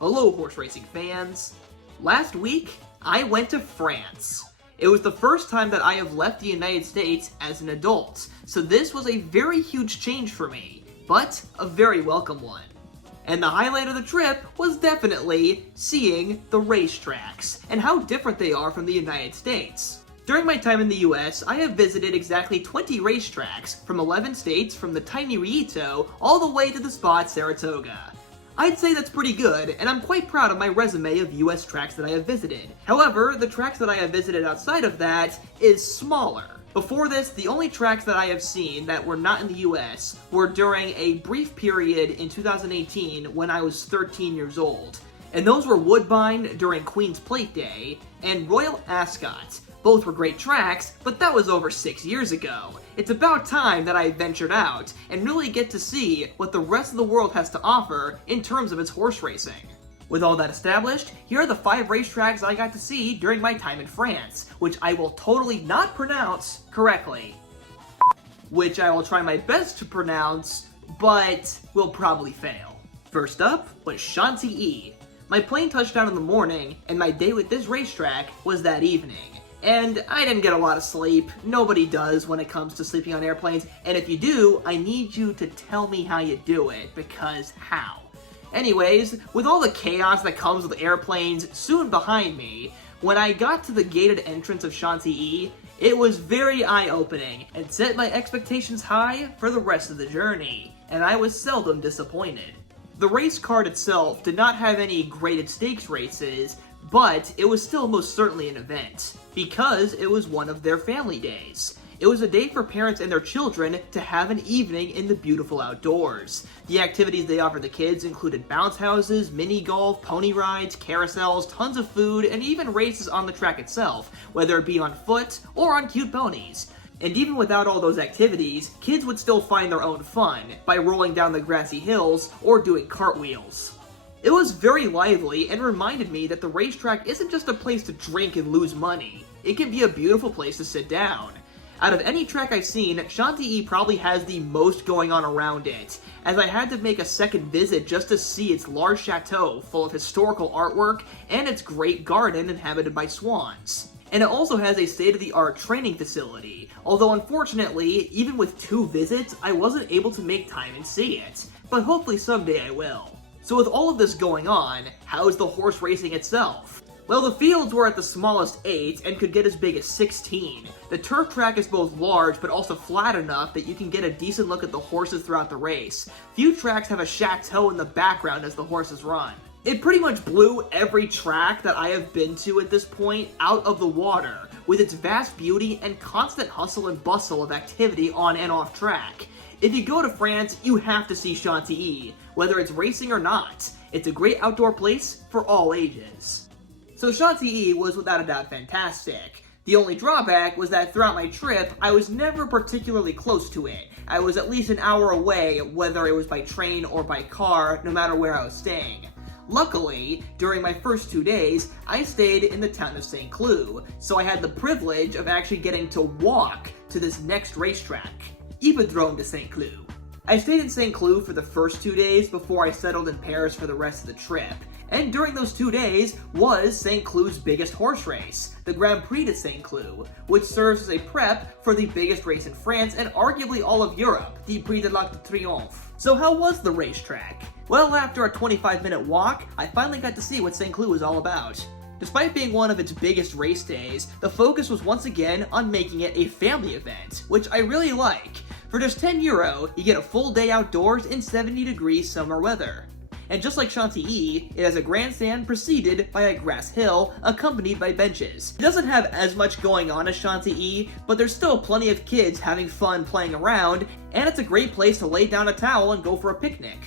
Hello, horse racing fans. Last week, I went to France. It was the first time that I have left the United States as an adult, so this was a very huge change for me, but a very welcome one. And the highlight of the trip was definitely seeing the racetracks, and how different they are from the United States. During my time in the US, I have visited exactly 20 racetracks from 11 states, from the tiny Rito all the way to the spa at Saratoga. I'd say that's pretty good, and I'm quite proud of my resume of US tracks that I have visited. However, the tracks that I have visited outside of that is smaller. Before this, the only tracks that I have seen that were not in the US were during a brief period in 2018 when I was 13 years old. And those were Woodbine during Queen's Plate Day and Royal Ascot. Both were great tracks, but that was over 6 years ago. It's about time that I ventured out and really get to see what the rest of the world has to offer in terms of its horse racing. With all that established, here are the 5 racetracks I got to see during my time in France, which I will totally not pronounce correctly. Which I will try my best to pronounce, but will probably fail. First up was Chantilly. My plane touched down in the morning, and my day with this racetrack was that evening. And I didn't get a lot of sleep. Nobody does when it comes to sleeping on airplanes, and if you do, I need you to tell me how you do it, because how? Anyways, with all the chaos that comes with airplanes soon behind me, when I got to the gated entrance of Chantilly, it was very eye-opening and set my expectations high for the rest of the journey, and I was seldom disappointed. The race card itself did not have any graded stakes races, but it was still most certainly an event, because it was one of their family days. It was a day for parents and their children to have an evening in the beautiful outdoors. The activities they offered the kids included bounce houses, mini golf, pony rides, carousels, tons of food, and even races on the track itself, whether it be on foot or on cute ponies. And even without all those activities, kids would still find their own fun by rolling down the grassy hills or doing cartwheels. It was very lively and reminded me that the racetrack isn't just a place to drink and lose money. It can be a beautiful place to sit down. Out of any track I've seen, Chantilly probably has the most going on around it, as I had to make a second visit just to see its large chateau full of historical artwork and its great garden inhabited by swans. And it also has a state-of-the-art training facility, although unfortunately, even with 2 visits, I wasn't able to make time and see it, but hopefully someday I will. So with all of this going on, how's the horse racing itself? Well, the fields were at the smallest 8 and could get as big as 16. The turf track is both large but also flat enough that you can get a decent look at the horses throughout the race. Few tracks have a chateau in the background as the horses run. It pretty much blew every track that I have been to at this point out of the water, with its vast beauty and constant hustle and bustle of activity on and off track. If you go to France, you have to see Chantilly, whether it's racing or not. It's a great outdoor place for all ages. So Chantilly was without a doubt fantastic. The only drawback was that throughout my trip, I was never particularly close to it. I was at least an hour away, whether it was by train or by car, no matter where I was staying. Luckily, during my first 2 days, I stayed in the town of St. Cloud, so I had the privilege of actually getting to walk to this next racetrack, Hippodrome de Chantilly. I stayed in St. Cloud for the first 2 days before I settled in Paris for the rest of the trip. And during those 2 days was St. Cloud's biggest horse race, the Grand Prix de St. Cloud, which serves as a prep for the biggest race in France and arguably all of Europe, the Prix de l'Arc de Triomphe. So how was the racetrack? Well, after a 25-minute walk, I finally got to see what St. Cloud was all about. Despite being one of its biggest race days, the focus was once again on making it a family event, which I really like. For just €10, you get a full day outdoors in 70-degree summer weather. And just like Chantilly, it has a grandstand preceded by a grass hill accompanied by benches. It doesn't have as much going on as Chantilly, but there's still plenty of kids having fun playing around, and it's a great place to lay down a towel and go for a picnic.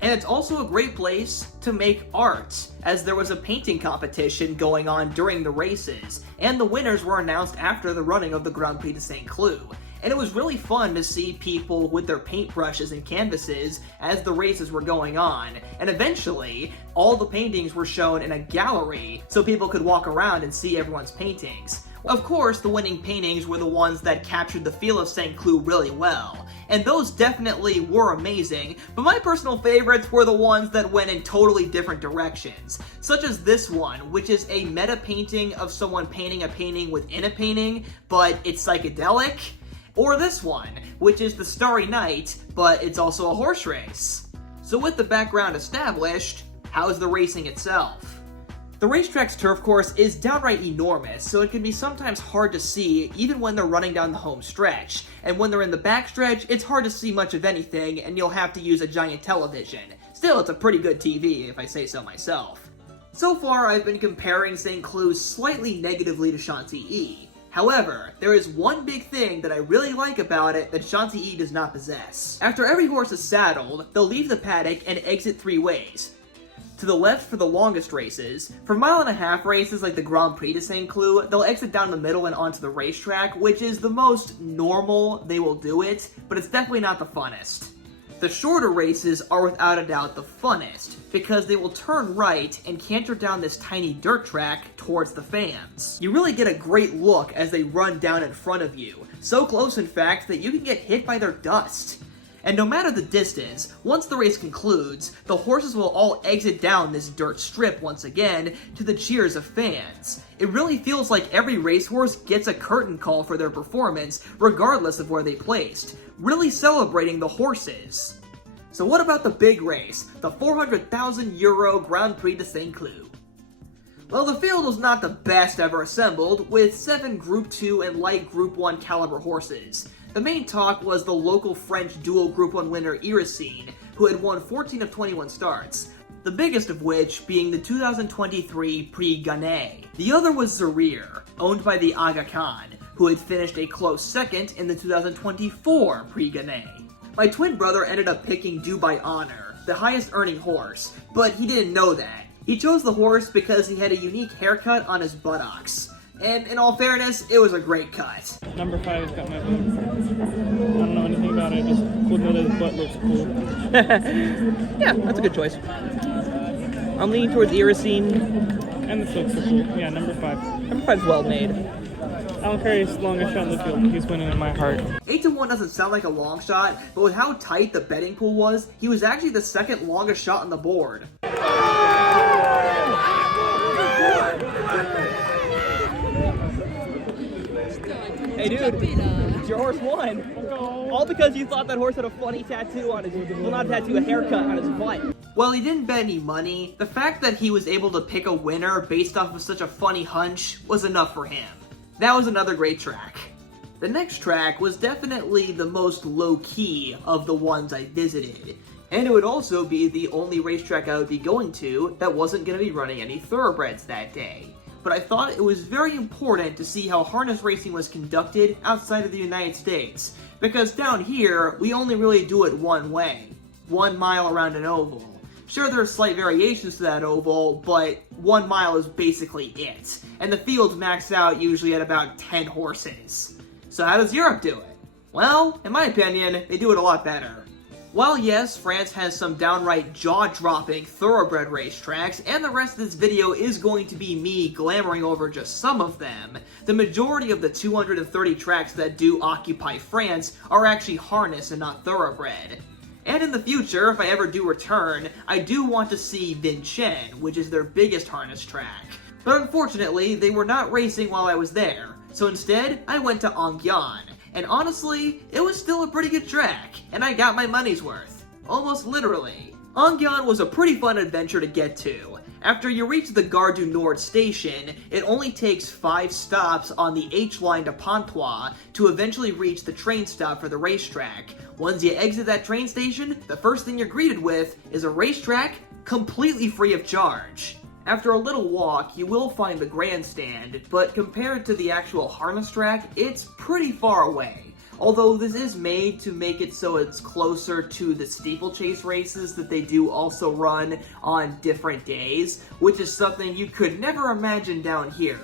And it's also a great place to make art, as there was a painting competition going on during the races, and the winners were announced after the running of the Grand Prix de St. Cloud. And it was really fun to see people with their paintbrushes and canvases as the races were going on. And eventually, all the paintings were shown in a gallery so people could walk around and see everyone's paintings, Of course, the winning paintings were the ones that captured the feel of St. Cloud really well, and those definitely were amazing, but my personal favorites were the ones that went in totally different directions, such as this one, which is a meta painting of someone painting a painting within a painting, but it's psychedelic, or this one, which is the Starry Night, but it's also a horse race. So with the background established, how's the racing itself? The racetrack's turf course is downright enormous, so it can be sometimes hard to see even when they're running down the home stretch, and when they're in the backstretch, it's hard to see much of anything, and you'll have to use a giant television. Still, it's a pretty good TV, if I say so myself. So far, I've been comparing St. Cloud slightly negatively to Chantilly. However, there is one big thing that I really like about it that Chantilly does not possess. After every horse is saddled, they'll leave the paddock and exit three ways. To the left for the longest races. For mile-and-a-half races like the Grand Prix de St. Cloud, they'll exit down the middle and onto the racetrack, which is the most normal they will do it, but it's definitely not the funnest. The shorter races are without a doubt the funnest, because they will turn right and canter down this tiny dirt track towards the fans. You really get a great look as they run down in front of you, so close in fact that you can get hit by their dust. And no matter the distance, once the race concludes, the horses will all exit down this dirt strip once again to the cheers of fans. It really feels like every racehorse gets a curtain call for their performance, regardless of where they placed, really celebrating the horses. So what about the big race, the €400,000 Grand Prix de St. Cloud? Well, the field was not the best ever assembled, with 7 Group 2 and light Group 1 caliber horses. The main talk was the local French dual Group 1 winner Iracine, who had won 14 of 21 starts, the biggest of which being the 2023 Prix Gannet. The other was Zarir, owned by the Aga Khan, who had finished a close second in the 2024 Prix Gannet. My twin brother ended up picking Dubai Honor, the highest earning horse, but he didn't know that. He chose the horse because he had a unique haircut on his buttocks. And in all fairness, it was a great cut. Number 5 has got my vote. I don't know anything about it, just cool to know that his butt looks cool. Yeah, that's a good choice. I'm leaning towards Iracine. And the silks are cool. Yeah, number 5. Number 5's well made. Alan Perry's longest shot in the field. He's winning in my heart. 8-1 doesn't sound like a long shot, but with how tight the betting pool was, he was actually the second longest shot on the board. Hey dude, your horse won. All because you thought that horse had a funny tattoo on his, well not a tattoo, a haircut on his butt. While he didn't bet any money, the fact that he was able to pick a winner based off of such a funny hunch was enough for him. That was another great track. The next track was definitely the most low-key of the ones I visited, and it would also be the only racetrack I would be going to that wasn't going to be running any thoroughbreds that day. But I thought it was very important to see how harness racing was conducted outside of the United States, because down here, we only really do it one way, 1 mile around an oval. Sure, there are slight variations to that oval, but 1 mile is basically it, and the fields max out usually at about 10 horses. So how does Europe do it? Well, in my opinion, they do it a lot better. While yes, France has some downright jaw-dropping thoroughbred racetracks, and the rest of this video is going to be me glamoring over just some of them, the majority of the 230 tracks that do occupy France are actually harness and not thoroughbred. And in the future, if I ever do return, I do want to see Vincennes, which is their biggest harness track. But unfortunately, they were not racing while I was there, so instead, I went to Enghien. And honestly, it was still a pretty good track, and I got my money's worth. Almost literally. Enghien was a pretty fun adventure to get to. After you reach the Gare du Nord station, it only takes 5 stops on the H line to Pontoise to eventually reach the train stop for the racetrack. Once you exit that train station, the first thing you're greeted with is a racetrack completely free of charge. After a little walk, you will find the grandstand, but compared to the actual harness track, it's pretty far away. Although this is made to make it so it's closer to the steeplechase races that they do also run on different days, which is something you could never imagine down here.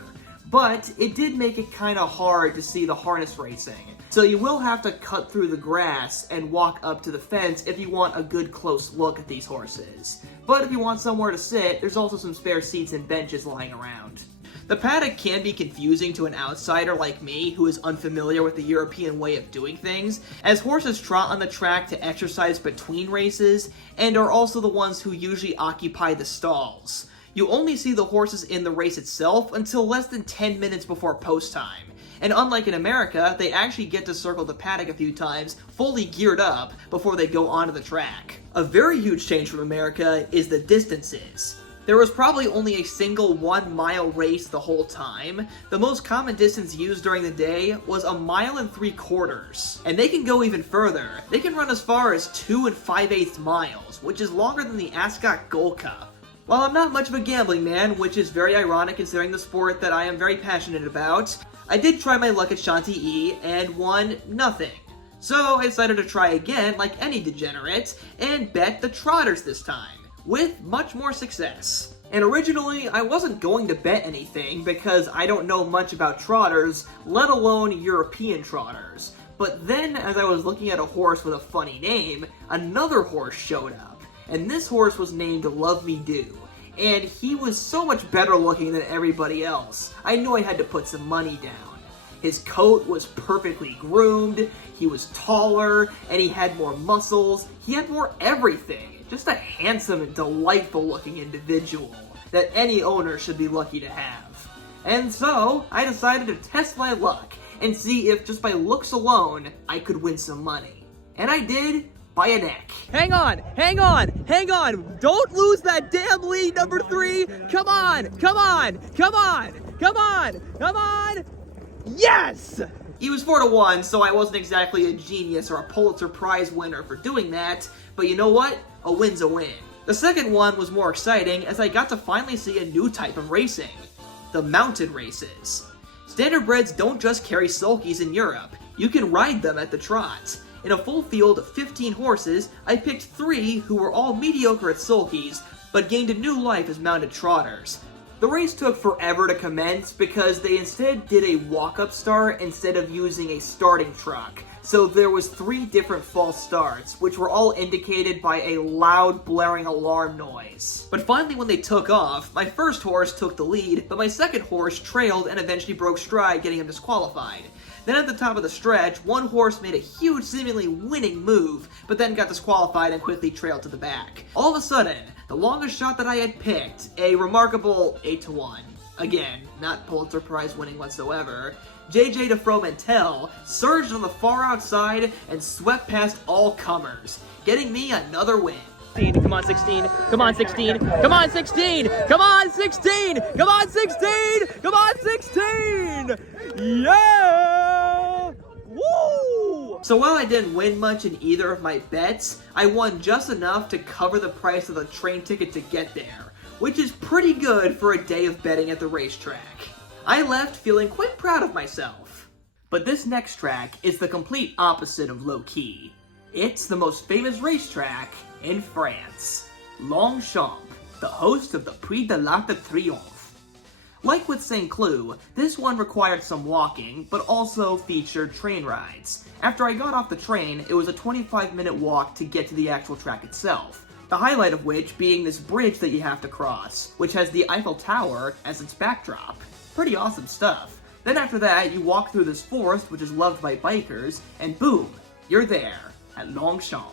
But it did make it kind of hard to see the harness racing. So you will have to cut through the grass and walk up to the fence if you want a good close look at these horses. But if you want somewhere to sit, there's also some spare seats and benches lying around. The paddock can be confusing to an outsider like me who is unfamiliar with the European way of doing things, as horses trot on the track to exercise between races and are also the ones who usually occupy the stalls. You only see the horses in the race itself until less than 10 minutes before post time. And unlike in America, they actually get to circle the paddock a few times, fully geared up, before they go onto the track. A very huge change from America is the distances. There was probably only a single 1 mile race the whole time. The most common distance used during the day was 1 3/4 miles. And they can go even further. They can run as far as 2 5/8 miles, which is longer than the Ascot Gold Cup. While I'm not much of a gambling man, which is very ironic considering the sport that I am very passionate about, I did try my luck at Chantilly and won nothing. So I decided to try again like any degenerate and bet the trotters this time, with much more success. And originally, I wasn't going to bet anything because I don't know much about trotters, let alone European trotters. But then, as I was looking at a horse with a funny name, another horse showed up. And this horse was named Love Me Do. And he was so much better looking than everybody else. I knew I had to put some money down. His coat was perfectly groomed, he was taller, and he had more muscles. He had more everything. Just a handsome and delightful looking individual that any owner should be lucky to have. And so, I decided to test my luck and see if just by looks alone, I could win some money. And I did, by a neck. Hang on! Don't lose that damn lead, number 3! Come on! Yes! He was 4-1, so I wasn't exactly a genius or a Pulitzer Prize winner for doing that, but you know what? A win's a win. The second one was more exciting as I got to finally see a new type of racing. The mounted races. Standardbreds don't just carry sulkies in Europe. You can ride them at the trot. In a full field of 15 horses, I picked 3 who were all mediocre at sulkies, but gained a new life as mounted trotters. The race took forever to commence because they instead did a walk-up start instead of using a starting truck. So there was 3 different false starts, which were all indicated by a loud blaring alarm noise. But finally when they took off, my first horse took the lead, but my second horse trailed and eventually broke stride, getting him disqualified. Then at the top of the stretch, one horse made a huge, seemingly winning move, but then got disqualified and quickly trailed to the back. All of a sudden, the longest shot that I had picked, a remarkable 8-1, again, not Pulitzer Prize winning whatsoever, JJ de Fromentel surged on the far outside and swept past all comers, getting me another win. Come on, 16. Come on, 16. Come on, 16. Come on, 16. Come on, 16. Come on, 16. Yeah! Woo! So while I didn't win much in either of my bets, I won just enough to cover the price of the train ticket to get there, which is pretty good for a day of betting at the racetrack. I left feeling quite proud of myself. But this next track is the complete opposite of low-key. It's the most famous racetrack in France, Longchamp, the host of the Prix de l'Arc de Triomphe. Like with St. Cloud, this one required some walking, but also featured train rides. After I got off the train, it was a 25-minute walk to get to the actual track itself, the highlight of which being this bridge that you have to cross, which has the Eiffel Tower as its backdrop. Pretty awesome stuff. Then after that, you walk through this forest, which is loved by bikers, and boom, you're there at Longchamp.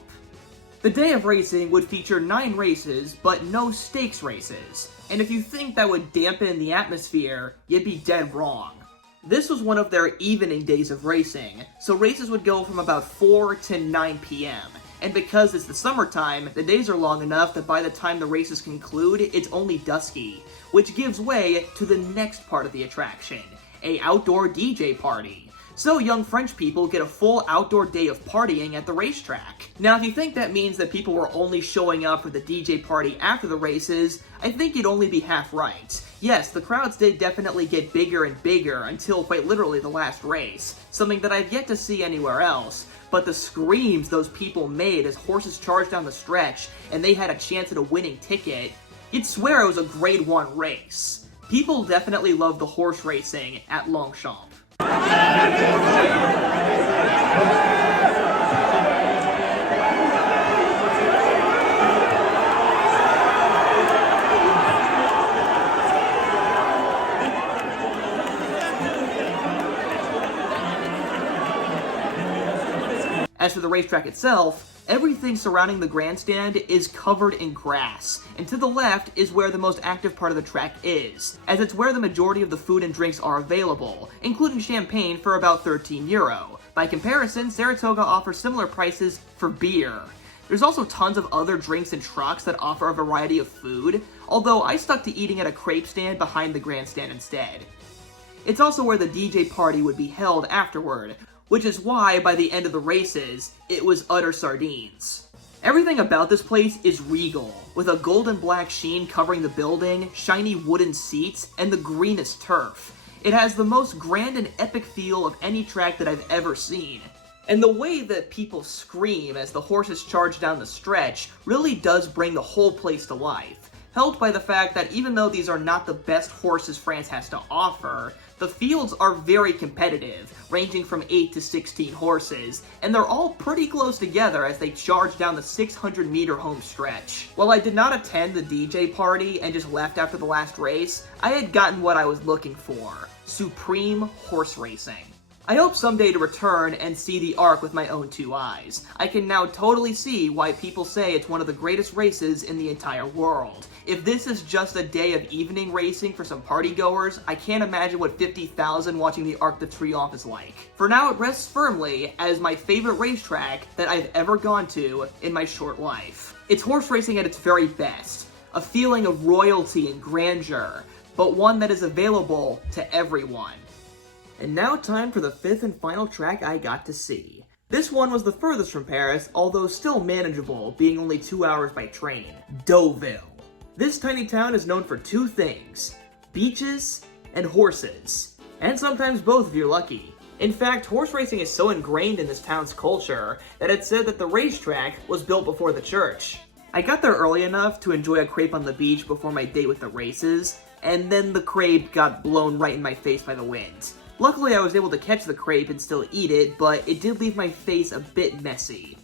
The day of racing would feature 9 races, but no stakes races. And if you think that would dampen the atmosphere, you'd be dead wrong. This was one of their evening days of racing, so races would go from about 4 to 9 p.m. And because it's the summertime, the days are long enough that by the time the races conclude, it's only dusky, which gives way to the next part of the attraction, a outdoor DJ party. So young French people get a full outdoor day of partying at the racetrack. Now if you think that means that people were only showing up for the DJ party after the races, I think you'd only be half right. Yes, the crowds did definitely get bigger and bigger until quite literally the last race, something that I've yet to see anywhere else. But the screams those people made as horses charged down the stretch and they had a chance at a winning ticket, you'd swear it was a Grade 1 race. People definitely love the horse racing at Longchamp. As for the racetrack itself, everything surrounding the grandstand is covered in grass, and to the left is where the most active part of the track is, as it's where the majority of the food and drinks are available, including champagne for about €13. By comparison, Saratoga offers similar prices for beer. There's also tons of other drinks and trucks that offer a variety of food, although I stuck to eating at a crepe stand behind the grandstand instead. It's also where the DJ party would be held afterward, which is why by the end of the races, it was utter sardines. Everything about this place is regal, with a golden black sheen covering the building, shiny wooden seats, and the greenest turf. It has the most grand and epic feel of any track that I've ever seen. And the way that people scream as the horses charge down the stretch really does bring the whole place to life, helped by the fact that even though these are not the best horses France has to offer, the fields are very competitive, ranging from 8 to 16 horses, and they're all pretty close together as they charge down the 600-meter home stretch. While I did not attend the DJ party and just left after the last race, I had gotten what I was looking for: supreme horse racing. I hope someday to return and see the Arc with my own two eyes. I can now totally see why people say it's one of the greatest races in the entire world. If this is just a day of evening racing for some partygoers, I can't imagine what 50,000 watching the Arc de Triomphe is like. For now, it rests firmly as my favorite racetrack that I've ever gone to in my short life. It's horse racing at its very best, a feeling of royalty and grandeur, but one that is available to everyone. And now time for the fifth and final track I got to see. This one was the furthest from Paris, although still manageable, being only 2 hours by train: Deauville. This tiny town is known for two things: beaches and horses. And sometimes both if you're lucky. In fact, horse racing is so ingrained in this town's culture that it's said that the racetrack was built before the church. I got there early enough to enjoy a crepe on the beach before my date with the races, and then the crepe got blown right in my face by the wind. Luckily, I was able to catch the crepe and still eat it, but it did leave my face a bit messy.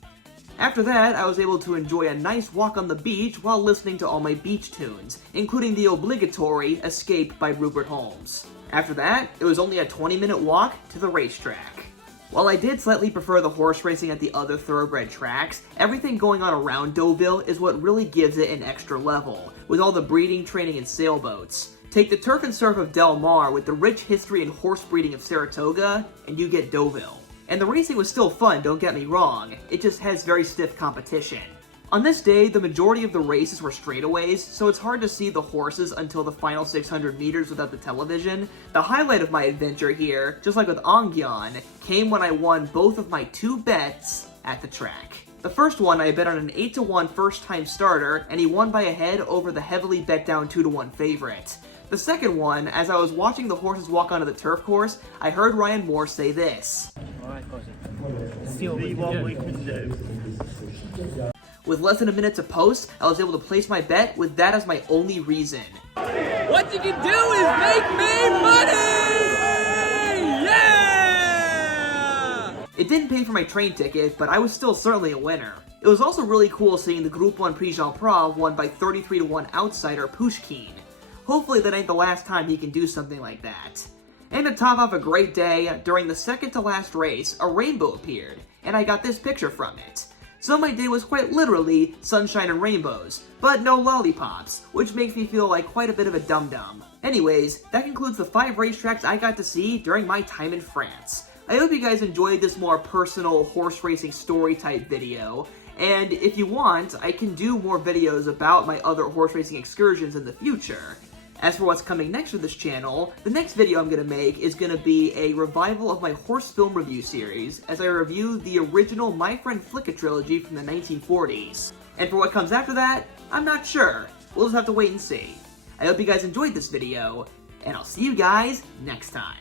After that, I was able to enjoy a nice walk on the beach while listening to all my beach tunes, including the obligatory Escape by Rupert Holmes. After that, it was only a 20-minute walk to the racetrack. While I did slightly prefer the horse racing at the other thoroughbred tracks, everything going on around Deauville is what really gives it an extra level, with all the breeding, training, and sailboats. Take the turf and surf of Del Mar with the rich history and horse breeding of Saratoga, and you get Deauville. And the racing was still fun, don't get me wrong, it just has very stiff competition. On this day, the majority of the races were straightaways, so it's hard to see the horses until the final 600 meters without the television. The highlight of my adventure here, just like with Enghien, came when I won both of my two bets at the track. The first one, I bet on an 8-1 first-time starter, and he won by a head over the heavily bet-down 2-1 favorite. The second one, as I was watching the horses walk onto the turf course, I heard Ryan Moore say this: See what we can do. With less than a minute to post, I was able to place my bet with that as my only reason. What you can do is make me money! Yeah! It didn't pay for my train ticket, but I was still certainly a winner. It was also really cool seeing the Group 1 Prix Jean Prat won by 33-1 outsider Pushkin. Hopefully that ain't the last time he can do something like that. And to top off a great day, during the second to last race, a rainbow appeared, and I got this picture from it. So my day was quite literally sunshine and rainbows, but no lollipops, which makes me feel like quite a bit of a dum-dum. Anyways, that concludes the 5 racetracks I got to see during my time in France. I hope you guys enjoyed this more personal horse racing story type video, and if you want, I can do more videos about my other horse racing excursions in the future. As for what's coming next for this channel, the next video I'm going to make is going to be a revival of my horse film review series, as I review the original My Friend Flicka trilogy from the 1940s. And for what comes after that, I'm not sure. We'll just have to wait and see. I hope you guys enjoyed this video, and I'll see you guys next time.